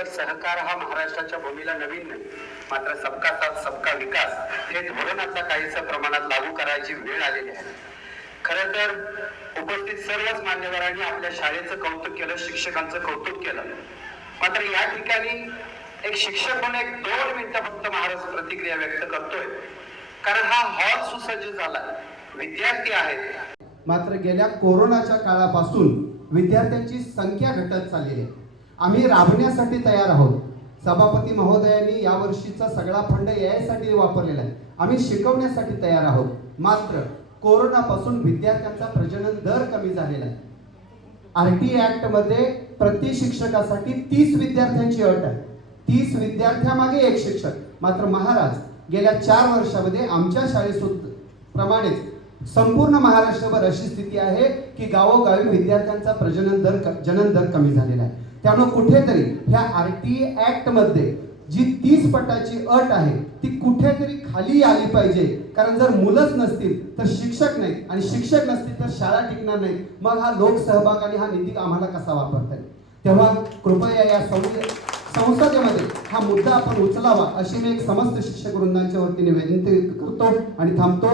तर सहकार हा महाराष्ट्राच्या भूमीला नवीन नाही, मात्र सबका साथ सबका विकास हे धोरण आता काहीशा प्रमाणात लागू करायची वेळ आलेली आहे. खरं तर उपस्थित सर्वच मान्यवरांनी आपल्या शाळेचं कौतुक केलं, शिक्षकांचं कौतुक केलं. मात्र या ठिकाणी एक शिक्षक म्हणून एक 2 मिनिटं फक्त महाराज प्रतिक्रिया व्यक्त करतोय, कारण हा हॉल सुसज्ज झाला, विद्यार्थी आहेत. मात्र गेल्या कोरोनाच्या काळापासून विद्यार्थ्यांची संख्या घटत चालली आहे. आम्ही राबण्यासाठी तयार आहोत. सभापती महोदयांनी यावर्षीचा सगळा फंड यासाठी वापरलेला आहे. आम्ही शिकवण्यासाठी तयार आहोत. मात्र कोरोनापासून विद्यार्थ्यांचा प्रजनन दर कमी झालेला आहे. RT ऍक्ट मध्ये प्रति शिक्षकासाठी 30 विद्यार्थ्यांची अट आहे. 30 विद्यार्थ्यामागे एक शिक्षक. मात्र महाराज गेल्या 4 वर्षामध्ये आमच्या शाळेप्रमाणेच संपूर्ण महाराष्ट्रभर अशी स्थिती आहे की गावोगावी विद्यार्थ्यांचा जनन दर कमी झालेला आहे. त्यामुळे कुठेतरी ह्या RT ऍक्ट मध्ये जी 30 पटाची अट आहे ती कुठेतरी खाली आली पाहिजे. कारण जर मुलंच नसतील तर शिक्षक नाही, आणि शिक्षक नसतील तर शाळा टिकणार नाही. मग हा लोकसहभाग आणि हा निधी आम्हाला कसा वापरता येईल? तेव्हा कृपया या संसदेमध्ये हा मुद्दा आपण उचलावा अशी मी एक समस्त शिक्षक वृंदांच्या वतीने विनंती करतो आणि थांबतो.